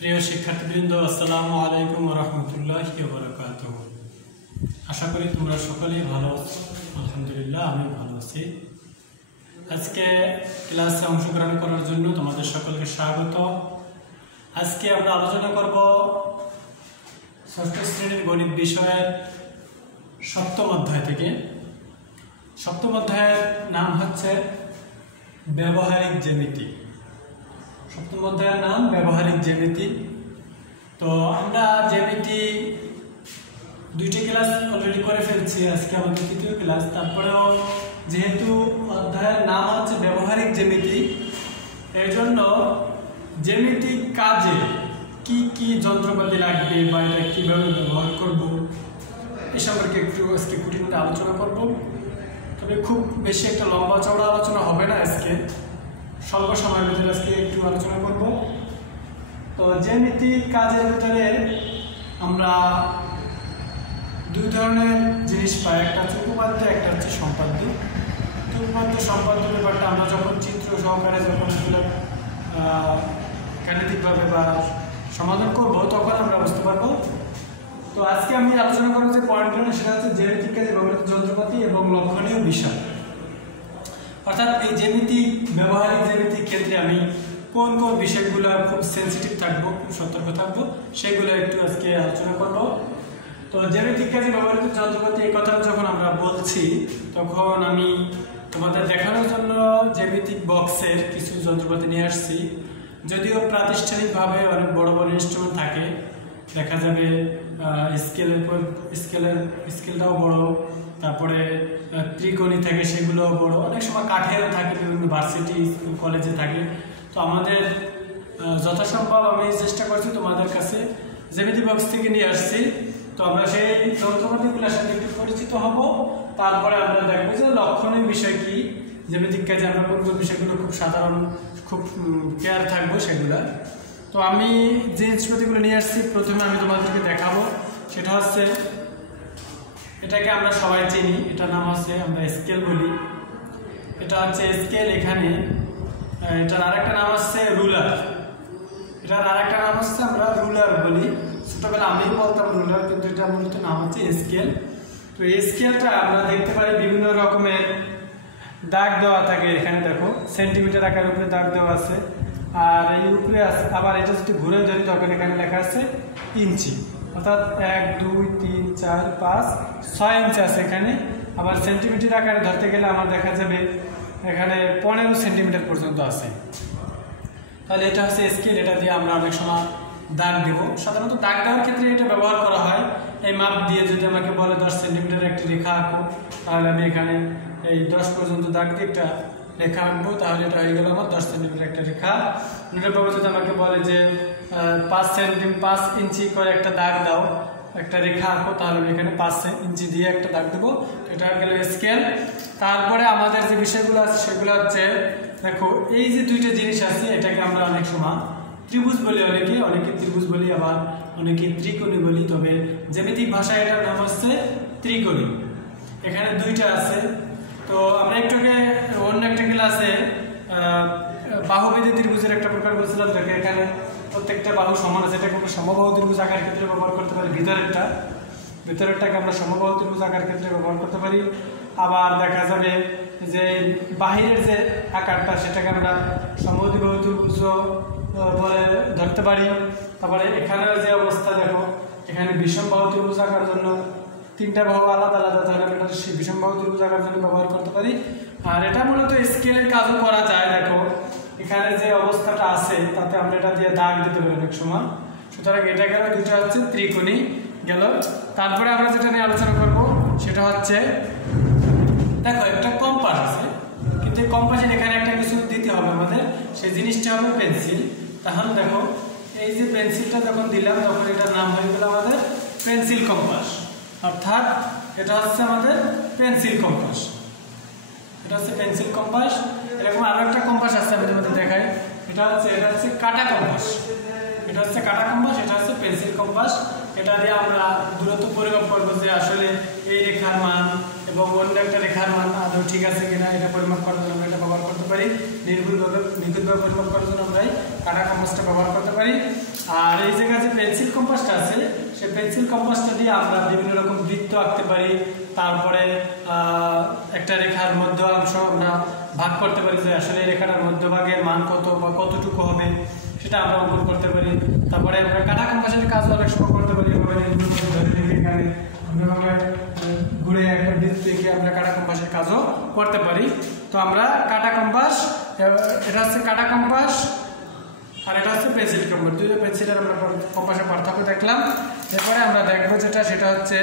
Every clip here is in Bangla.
প্রিয় শিক্ষার্থীবৃন্দ, আসসালামু আলাইকুম ওয়া রাহমাতুল্লাহি ওয়া বারাকাতুহু। আশা করি তোমরা সকলেই ভালো আছো। আলহামদুলিল্লাহ, আমি ভালো আছি। আজকে ক্লাসে অংশগ্রহণ করার জন্য তোমাদের সকলকে স্বাগত। আজকে আমরা আলোচনা করব ষষ্ঠ শ্রেণীর গণিত বিষয়ের সপ্তম অধ্যায় থেকে। সপ্তম অধ্যায়ের নাম হচ্ছে ব্যবহারিক জ্যামিতি। সপ্তম অধ্যায়ের নাম ব্যবহারিক জ্যামিতি। তো আমরা জ্যামিতি দুইটি ক্লাস অলরেডি করে ফেলছি, আজকে আমাদের তৃতীয় ক্লাস। তারপরেও যেহেতু অধ্যায়ের নাম হচ্ছে ব্যবহারিক জ্যামিতি, এই জন্য জ্যামিতিক কাজে কি কি যন্ত্রপাতি লাগবে বা এটা কীভাবে ব্যবহার করব এ সম্পর্কে একটু আজকে খুঁটিনাটি আলোচনা করব। তবে খুব বেশি একটা লম্বা চওড়া আলোচনা হবে না, আজকে স্বল্প সময়ের ভিতরে আজকে একটু আলোচনা করব। তো জ্যামিতিক কাজের ভিতরে আমরা দুই ধরনের জিনিস পাই, একটা হচ্ছে উপপাদ্য, একটা হচ্ছে সম্পাদ্য। উপপাদ্য সম্পাদ্য ব্যাপারটা আমরা যখন চিত্র সহকারে যখন এগুলো গাণিতিকভাবে বা সমাধান করব তখন আমরা বুঝতে পারবো। তো আজকে আমি আলোচনা করবো যে পয়েন্টগুলো, সেটা হচ্ছে জ্যামিতিক কাজে ব্যবহৃত যন্ত্রপাতি এবং লক্ষণীয় বিষয়। অর্থাৎ এই জ্যামিতিক ব্যবহারিক জ্যামিতিক ক্ষেত্রে আমি কোন কোন বিষয়গুলো খুব সেন্সিটিভ থাকবো, খুব সতর্ক থাকবো, সেগুলো একটু আজকে আলোচনা করব। তো জ্যামিতিক কাজে ব্যবহৃত যন্ত্রপাতি এই কথা যখন আমরা বলছি, তখন আমি তোমাদের দেখানোর জন্য জ্যামিতিক বক্সের কিছু যন্ত্রপাতি নিয়ে আসছি। যদিও প্রাতিষ্ঠানিকভাবে অনেক বড় বড় ইনস্ট্রুমেন্ট থাকে, দেখা যাবে স্কেলটাও বড়, তারপরে ত্রিকোণী থাকে, সেগুলোও বড়, অনেক সময় কাঠেরও থাকে, বিভিন্ন ভার্সিটি স্কুল কলেজে থাকে। তো আমাদের যথাসম্ভব আমি চেষ্টা করছি তোমাদের কাছে জ্যামিতি বক্স থেকে নিয়ে আসছি। তো আমরা সেই যন্ত্রপাতিগুলোর সাথে একটু পরিচিত হব, তারপরে আমরা দেখবো যে লক্ষণীয় বিষয় কি, জ্যামিতিক কাজে আমরা কোন কোন বিষয়গুলো খুব সাধারণ, খুব কেয়ার থাকবো সেগুলা। তো আমি যে জিনিসপাতিগুলো নিয়ে আসছি, প্রথমে আমি তোমাদেরকে দেখাবো, সেটা হচ্ছে এটাকে আমরা সবাই চিনি, এটার নাম হচ্ছে আমরা স্কেল বলি। এটা হচ্ছে স্কেল। এখানে এটার আরেকটা নাম হচ্ছে রুলার। এটার আরেকটা নাম হচ্ছে আমরা রুলার বলি। ছোটবেলা আমি বলতাম রুলার, কিন্তু এটা মূলত নাম হচ্ছে স্কেল। তো এই স্কেলটা আমরা দেখতে পারি বিভিন্ন রকমের দাগ দেওয়া থাকে। এখানে দেখো সেন্টিমিটার আকারের উপরে দাগ দেওয়া আছে, আর এই উপরে আছে আবার এটা যদি ঘুরে ধরি তখন এখানে লেখা আছে ইঞ্চি, অর্থাৎ 1 2 3 4 5 6 ইঞ্চি আছে এখানে। আবার সেন্টিমিটার আকারে ধরতে গেলে আমার দেখা যাবে এখানে 15 সেন্টিমিটার পর্যন্ত আছে। তাহলে এটা হচ্ছে স্কেল। এটা দিয়ে আমরা অনেক সময় দাগ দেব। সাধারণত দাগ দেওয়ার ক্ষেত্রে এটা ব্যবহার করা হয়। এই মাপ দিয়ে যদি আমাকে বলে 10 সেন্টিমিটার একটি রেখা আঁকো, তাহলে আমি এখানে এই 10 পর্যন্ত দাগ দিয়ে একটা রেখা আঁকবো, তাহলে এটা হয়ে গেল আমার 10 সেন্টিমিটার একটা রেখা। নিরপেক্ষ যদি আমাকে বলে যে 5 ইঞ্চি করে একটা দাগ দাও, একটা রেখা আঁকো, তাহলে আমি এখানে 5 ইঞ্চি দিয়ে একটা দাগ দেবো। এটা গেল স্কেল। তারপরে আমাদের যে বিষয়গুলো আছে সেগুলো হচ্ছে, দেখো এই যে দুইটা জিনিস আছে, এটাকে আমরা অনেক সময় ত্রিভুজ বলি, অনেকে ত্রিভুজ বলি, আবার অনেকে ত্রিকোণী বলি। তবে জ্যামিতিক ভাষায় এটার নাম হচ্ছে ত্রিকোণী। এখানে দুইটা আছে। তো আমরা একটুকে অন্য একটা ক্লাসে বাহুবেদী ত্রিভুজের একটা প্রকার বলছিলাম, দেখে এখানে প্রত্যেকটা বাহু সমান আছে। এটাকে আমরা সমবাহু ত্রিভুজ আকার ক্ষেত্রে ব্যবহার করতে পারি। ভিতরেরটাকে আমরা সমবাহু ত্রিভুজ আকার ক্ষেত্রে ব্যবহার করতে পারি। আবার দেখা যাবে যে বাহিরের যে আকারটা, সেটাকে আমরা সমদ্বিবাহু ত্রিভুজ বলে ধরতে পারি। তারপরে এখানের যে অবস্থা দেখো, এখানে বিষমবাহু ত্রিভুজ আঁকার জন্য 3টা বাহু আলাদা আলাদা, তাহলে আমরা এটা বিষমবাহু ত্রিভুজ আঁকার জন্য ব্যবহার করতে পারি। আর এটা মূলত স্কেলের কাজও করা যায়। দেখো এখানে যে অবস্থাটা আছে, তাতে আমরা এটা দিয়ে দাগ দিতে পারি অনেক সময়। সুতরাং এটা গেল, দুইটা হচ্ছে ত্রিকোণী গেল। তারপরে আমরা যেটা নিয়ে আলোচনা করবো সেটা হচ্ছে, দেখো একটা কম্পাস আছে, কিন্তু এই কম্পাসের এখানে একটা কিছু দিতে হবে আমাদের, সেই জিনিসটা হবে পেন্সিল। তাহলে দেখো এই যে পেন্সিলটা যখন দিলাম, তখন এটার নাম হয়ে গেল আমাদের পেন্সিল কম্পাস। অর্থাৎ এটা হচ্ছে আমাদের পেন্সিল কম্পাস। এটা হচ্ছে পেন্সিল কম্পাস। এরকম আরো একটা কম্পাস আছে, আমি তোমাদের দেখাই। এটা হচ্ছে কাটা কম্পাস। এটা হচ্ছে কাটা কম্পাস, এটা হচ্ছে পেন্সিল কম্পাস। এটা দিয়ে আমরা দূরত্ব পরিমাপ করবো, যে আসলে এই রেখার মান এবং অন্য একটা রেখার মান আদৌ ঠিক আছে কিনা এটা পরিমাপ করার জন্য আমরা এটা ব্যবহার করতে পারি। নিখুঁতভাবে পরিমাপ করার জন্য আমরা এই কাটা কম্পাসটা ব্যবহার করতে পারি। আর এই জায়গায় যে পেন্সিল কম্পাসটা আছে সেই পেন্সিল কম্পাসটা দিয়ে আমরা বিভিন্ন রকম বৃত্ত আঁকতে পারি। তারপরে একটা রেখার মধ্য অংশ আমরা ভাগ করতে পারি যে আসলে এই রেখাটার মধ্যভাগের মান কত বা কতটুকু হবে সেটা আমরা অঙ্কন করতে পারি। তারপরে আমরা কাটা কম্পাসের কাজ অনেক সময় করতে পারি, এখানে আমরা ঘুরে একটা বৃত্ত এঁকে আমরা কাটা কম্পাসের কাজও করতে পারি। তো আমরা কাটা কম্পাস, এটা হচ্ছে কাটা কম্পাস আর এটা হচ্ছে পেন্সিল কম্পাস, দুইটা পেন্সিলের আমরা কম্পাসের পার্থক্য দেখলাম। এরপরে আমরা দেখবো সেটা হচ্ছে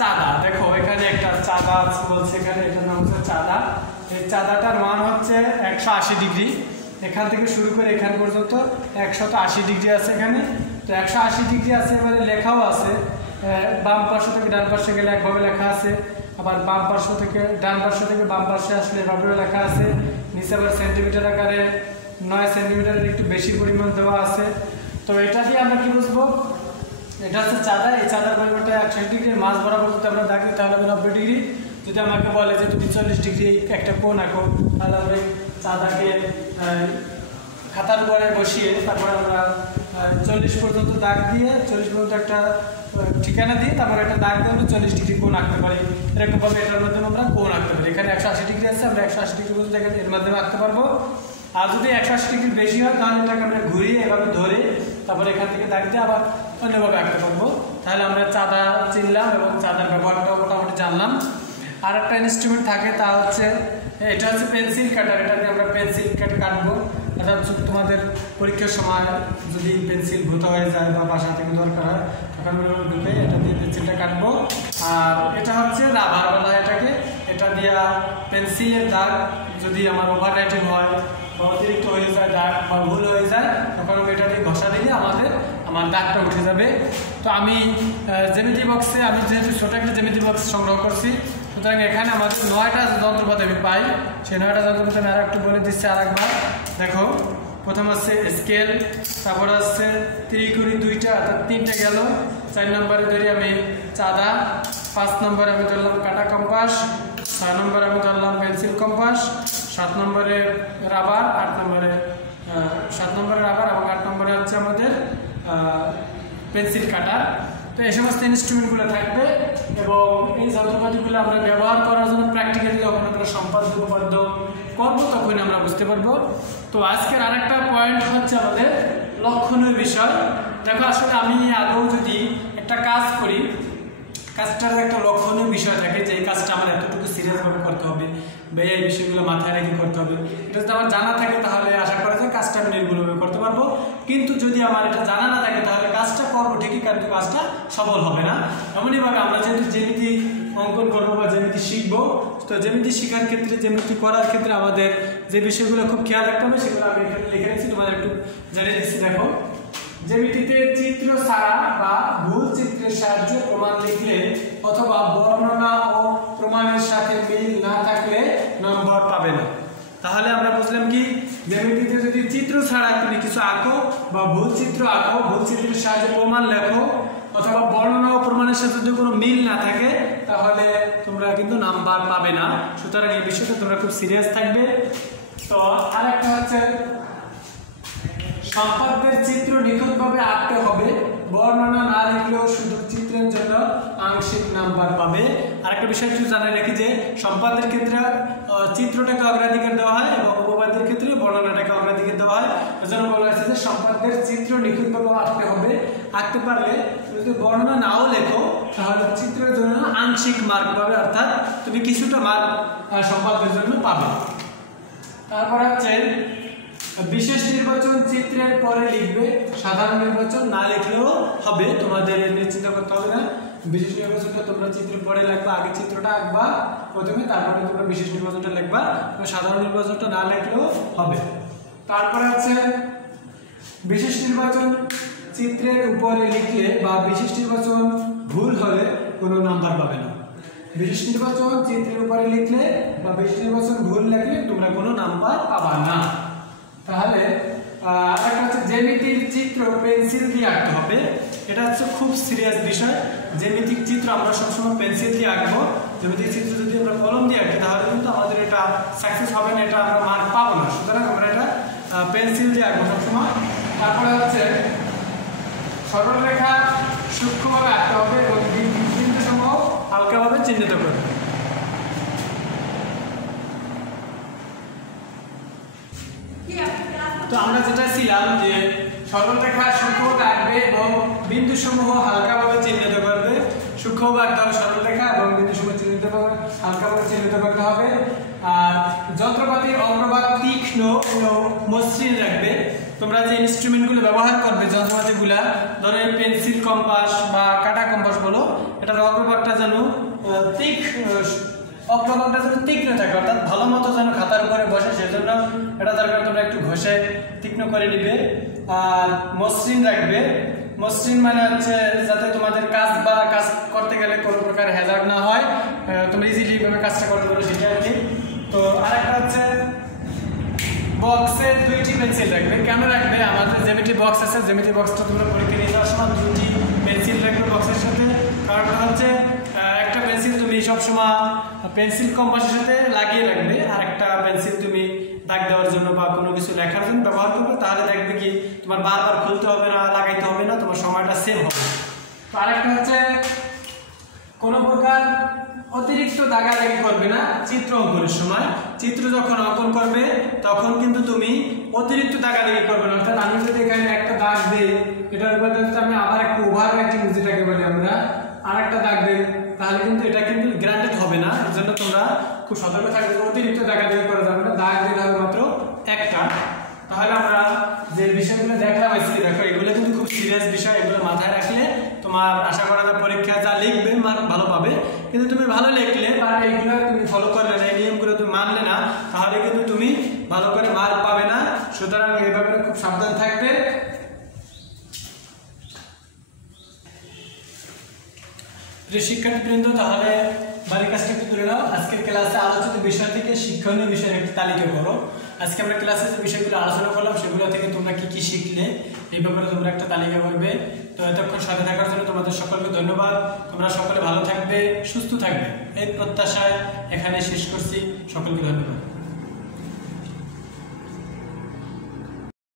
চাঁদা। দেখো এখানে একটা চাঁদা আছে বলছে, এখানে এটার নাম হচ্ছে চাঁদা। এই চাঁদাটার মান হচ্ছে 180 ডিগ্রি, এখান থেকে শুরু করে এখান পর্যন্ত 180 ডিগ্রি আছে এখানে। তো 180 ডিগ্রি আছে, এবারে লেখাও আছে বাম পার্শ্ব থেকে ডান পার্শ্বে গেলে একভাবে লেখা আছে, আবার বাম পার্শ্ব থেকে ডান পার্শ্ব থেকে বাম পার্শ্বে আসলে এভাবেও লেখা আছে। নিচে আবার সেন্টিমিটার আকারে 9 সেন্টিমিটারের একটু বেশি পরিমাণ দেওয়া আছে। তো এটা দিয়ে আমরা কি বুঝবো, এটা হচ্ছে চাঁদা। এই চাঁদার পরিমাণটা 180 ডিগ্রির মাঝ বরাবর যদি আমরা দেখি তাহলে হবে 90 ডিগ্রি। যদি আমাকে বলে যে তুমি 40 ডিগ্রি একটা কোণ আঁকো, তাহলে আমরা চাঁদাকে খাতার উপরে বসিয়ে তারপরে আমরা 40 পর্যন্ত দাগ দিয়ে 40 পর্যন্ত একটা ঠিকানা দিয়ে তারপরে একটা দাগ দিয়ে আমরা 40 ডিগ্রি কোণ আঁকতে পারি। এরকমভাবে এটার মাধ্যমে আমরা কোণ আঁকতে পারি। এখানে 180 ডিগ্রি আছে, আমরা 180 ডিগ্রি পর্যন্ত এর মাধ্যমে আঁকতে পারবো। আর যদি 180 ডিগ্রি বেশি হয় তাহলে এটাকে আমরা ঘুরিয়ে এভাবে ধরে তারপরে এখান থেকে দাগ দিয়ে আবার অন্যভাবে আঁকতে পারবো। তাহলে আমরা চাঁদা চিনলাম এবং চাঁদার ব্যবহারটাও মোটামুটি জানলাম। আর একটা ইনস্ট্রুমেন্ট থাকে, তা হচ্ছে এটা হচ্ছে পেন্সিল কাটার। এটা দিয়ে আমরা পেন্সিল কাটবো। অর্থাৎ তোমাদের পরীক্ষার সময় যদি পেন্সিল ভূত হয়ে যায় বা বাসা থেকে দরকার হয় তখন ঢুকে এটা দিয়ে পেন্সিলটা কাটবো। আর এটা হচ্ছে রাবার বলা হয় এটাকে। এটা দিয়ে পেন্সিলের দাগ যদি আমার ওভার রাইটিং হয় বা অতিরিক্ত হয়ে যায় দাগ বা ভুল হয়ে যায় তখন আমি এটা দিয়ে ঘষা দিলে আমার দাগটা উঠে যাবে। তো আমি জ্যামিতি বক্সে আমি যেহেতু ছোটো একটা জ্যামিতি বক্স সংগ্রহ করছি, সুতরাং এখানে আমাদের 9টা যন্ত্রপাতি আমি পাই। সেই 9টা যন্ত্রপাতি আমি আর একটু বলে দিচ্ছি আরেকবার। দেখো প্রথম হচ্ছে স্কেল, তারপর হচ্ছে ত্রিকুড়ি 2টা অর্থাৎ 3টে গেল। 4 নম্বরে ধরি আমি চাঁদা, 5 নম্বরে আমি ধরলাম কাটা কম্পাস, 6 নম্বরে আমি ধরলাম পেন্সিল কম্পাস, 7 নম্বরে রাবার, 8 নম্বরে 7 নম্বরে রাবার এবং 8 নম্বরে হচ্ছে আমাদের পেন্সিল কাটার। তো এই সমস্ত ইনস্ট্রুমেন্টগুলো থাকবে এবং এই যন্ত্রপাতিগুলো আমরা ব্যবহার করার জন্য প্র্যাকটিক্যালি যখন আমরা সম্পাদ্য উপপাদ্য করবো তখন আমরা বুঝতে পারবো। তো আজকের আরেকটা পয়েন্ট হচ্ছে আমাদের লক্ষণীয় বিষয়। দেখো আসলে আমি আদৌ যদি একটা কাজ করি, কাজটার একটা লক্ষণীয় বিষয় থাকে যে এই কাজটা আমার এতটুকু সিরিয়াসভাবে করতে হবে বা এই বিষয়গুলো মাথায় রেখে করতে হবে। এটা যদি আমার জানা থাকে তাহলে আশা করা যায় কাজটা আমি নির্ভুলভাবে করতে পারবো। কিন্তু যদি আমার এটা জানা না থাকে তাহলে কাজটা করবো ঠিকই, কিন্তু কাজটা সফল হবে না। এমনইভাবে আমরা যেহেতু জ্যামিতি অঙ্কন করবো বা জ্যামিতি শিখবো, তো জ্যামিতি শেখার ক্ষেত্রে জ্যামিতি করার ক্ষেত্রে আমাদের যে বিষয়গুলো খুব খেয়াল রাখতে হবে সেগুলো আমি এখানে লিখে রেখেছি, তোমাদের একটু জানিয়ে দিচ্ছি। দেখো জ্যামিতিতে চিত্র ছাড়া বা ভুল চিত্রের সাহায্যে প্রমাণ লিখলে অথবা বর্ণনা ও প্রমাণের সাথে মিল না থাকলে নম্বর পাবে না। তাহলে আমরা বুঝলাম কি, জ্যামিতিতে যদি চিত্র ছাড়া তুমি কিছু আঁকো বা ভুল চিত্র আঁকো, ভুল চিত্রের সাহায্যে প্রমাণ লেখো অথবা বর্ণনা ও প্রমাণের সাথে যদি কোনো মিল না থাকে তাহলে তোমরা কিন্তু নাম্বার পাবে না। সুতরাং এই বিষয়টা তোমরা খুব সিরিয়াস থাকবে। তো আরেকটা হচ্ছে সম্পাদ্যের চিত্র নিখুঁতভাবে আঁকতে হবে, বর্ণনা না লিখলেও শুধু চিত্রের জন্য আংশিক নাম্বার পাবে। আরেকটা বিষয় একটু জানা রাখি যে সম্পাদ্যের ক্ষেত্রে চিত্রটাকে অগ্রাধিকার দেওয়া হয় এবং উপপাদ্যের ক্ষেত্রে বর্ণনাটাকে অগ্রাধিকার দেওয়া হয়। এজন্য বলা হয়েছে যে সম্পাদ্যের চিত্র নিখুঁতভাবে আঁকতে হবে। আঁকতে পারলে যদি বর্ণনা নাও লেখো তাহলে চিত্রের জন্য আংশিক মার্ক পাবে, অর্থাৎ তুমি কিছুটা মার্ক সম্পাদ্যের জন্য পাবে। তারপর হচ্ছে বিশেষ নির্বাচন চিত্রের পরে লিখবে, সাধারণ নির্বাচন না লিখলেও হবে, তোমাদের নিশ্চিত করতে হবে না। বিশেষ নির্বাচনটা তোমরা চিত্রের পরে লিখবা, আগে চিত্রটা আঁকবা প্রথমে, তারপরে তোমরা বিশেষ নির্বাচনটা লিখবা, সাধারণ নির্বাচনটা না লিখলেও হবে। তারপরে হচ্ছে বিশেষ নির্বাচন চিত্রের উপরে লিখলে বা বিশেষ নির্বাচন ভুল হলে কোনো নাম্বার পাবে না। বিশেষ নির্বাচন চিত্রের উপরে লিখলে বা বিশেষ নির্বাচন ভুল লিখলে তোমরা কোনো নাম্বার পাবা না। তাহলে আরেকটা হচ্ছে জ্যামিতিক চিত্র পেন্সিল দিয়ে আঁকতে হবে। এটা হচ্ছে খুব সিরিয়াস বিষয়। জ্যামিতিক চিত্র আমরা সবসময় পেন্সিল দিয়ে আঁকবো। জ্যামিতিক চিত্র যদি আমরা কলম দিয়ে আঁকি তাহলে কিন্তু আমাদের এটা সাকসেস হবে না, এটা আমরা মার্ক পাবো না। সুতরাং আমরা এটা পেন্সিল দিয়ে আঁকবো সবসময়। তারপরে হচ্ছে সরলরেখা সূক্ষ্মভাবে আঁকতে হবে এবং বিন্দু সমূহ হালকাভাবে চিহ্নিত করবে। তো আমরা যেটা ছিলাম যে সরলরেখা সূক্ষ্মভাবে আঁকবে এবং বিন্দু সমূহ হালকাভাবে চিহ্নিত করবে। সূক্ষ্মভাবে আঁকতে হবে সরলরেখা এবং বিন্দু সমূহ চিহ্নিত করবে, হালকাভাবে চিহ্নিত করতে হবে। আর যন্ত্রপাতির অগ্রভাগ তীক্ষ্ণ ও মসৃণ রাখবে। তোমরা যে ইনস্ট্রুমেন্টগুলো ব্যবহার করবে যন্ত্রপাতিগুলা, ধরো পেন্সিল কম্পাস বা কাটা কম্পাস বলো, এটার অগ্রভাগটা যেন অগ্রভাগটা যেন তীক্ষ্ণ থাকে, অর্থাৎ ভালো মতো যেন খাতার উপরে বসে, সেজন্য এটা দরকার তোমরা একটু ঘষে তীক্ষ্ণ করে নিবে। আর মসৃণ রাখবে। মসৃণ মানে হচ্ছে যাতে তোমাদের কাজ করতে গেলে কোনো প্রকার হ্যাজার্ড না হয়, তোমরা ইজিলি ভাবে কাজটা করতে পারো, সেটা আর কি। তো আরেকটা হচ্ছে বক্সে 2টি পেন্সিল রাখবে। কেন রাখবে? আমাদের জ্যামিতি বক্স আছে, জ্যামিতি বক্সটা তোমরা পরীক্ষা নিয়ে যাওয়ার সময় 2টি পেন্সিল রাখবে বক্সের সাথে। কারণটা হচ্ছে একটা পেন্সিল তুমি সবসময় পেন্সিল কম্পাসের সাথে লাগিয়ে রাখবে, আর একটা পেন্সিল তুমি দাগ দেওয়ার জন্য বা কোনো কিছু লেখার জন্য ব্যবহার করবে। তাহলে দেখবে কি তোমার বারবার খুলতে হবে না, লাগাইতে হবে না, তোমার সময়টা সেভ হবে। তো আরেকটা হচ্ছে কোনো প্রকার অতিরিক্ত দাগাদাগি করবে না চিত্র অঙ্কনের সময়। চিত্র যখন অঙ্কন করবে তখন কিন্তু তুমি অতিরিক্ত দাগাদাগি করবে না। অর্থাৎ আমি যদি এখানে একটা দাগ দিই, এটার উপর আমি আবার একটা ওভার রাইটিং যেটাকে বলি আমরা, আরেকটা দাগ দিই, তাহলে কিন্তু এটা কিন্তু গ্রান্টেড হবে না। এর জন্য তোমরা খুব সতর্ক থাকবে, অতিরিক্ত দাগাদাগি করা যাবে না। দাগ দিতে হবে মাত্র একটা। তাহলে আমরা যে বিষয়গুলো দেখলাম আজকে, দেখো এগুলো কিন্তু খুব সিরিয়াস বিষয়। এগুলো মাথায় রাখলে তোমার আশা করা যায় পরীক্ষা যা লিখবে মার্ক ভালো পাবে। কিন্তু তুমি ভালো লিখলে বা এইগুলো তুমি ফলো করলে না, এই নিয়মগুলো তুমি মানলে না, তাহলে কিন্তু তুমি ভালো করে মার্ক পাবে না। সুতরাং এই ব্যাপারে খুব সাবধান থাকবে। প্রিয় শিক্ষার্থীবৃন্দ, তাহলে বাড়ির কাজটা একটু তুলে নাও। আজকের ক্লাসে আলোচিত বিষয় থেকে শিক্ষণীয় বিষয়ের একটি তালিকা করো। আজকে আমরা ক্লাসে যে বিষয়গুলো আলোচনা করলাম সেগুলো থেকে তোমরা কি কি শিখলে এই ব্যাপারে তোমরা একটা তালিকা করবে। তো এতক্ষণ সাথে থাকার জন্য তোমাদের সকলকে ধন্যবাদ। তোমরা সকলে ভালো থাকবে, সুস্থ থাকবে, এই প্রত্যাশায় এখানে শেষ করছি। সকলকে ধন্যবাদ।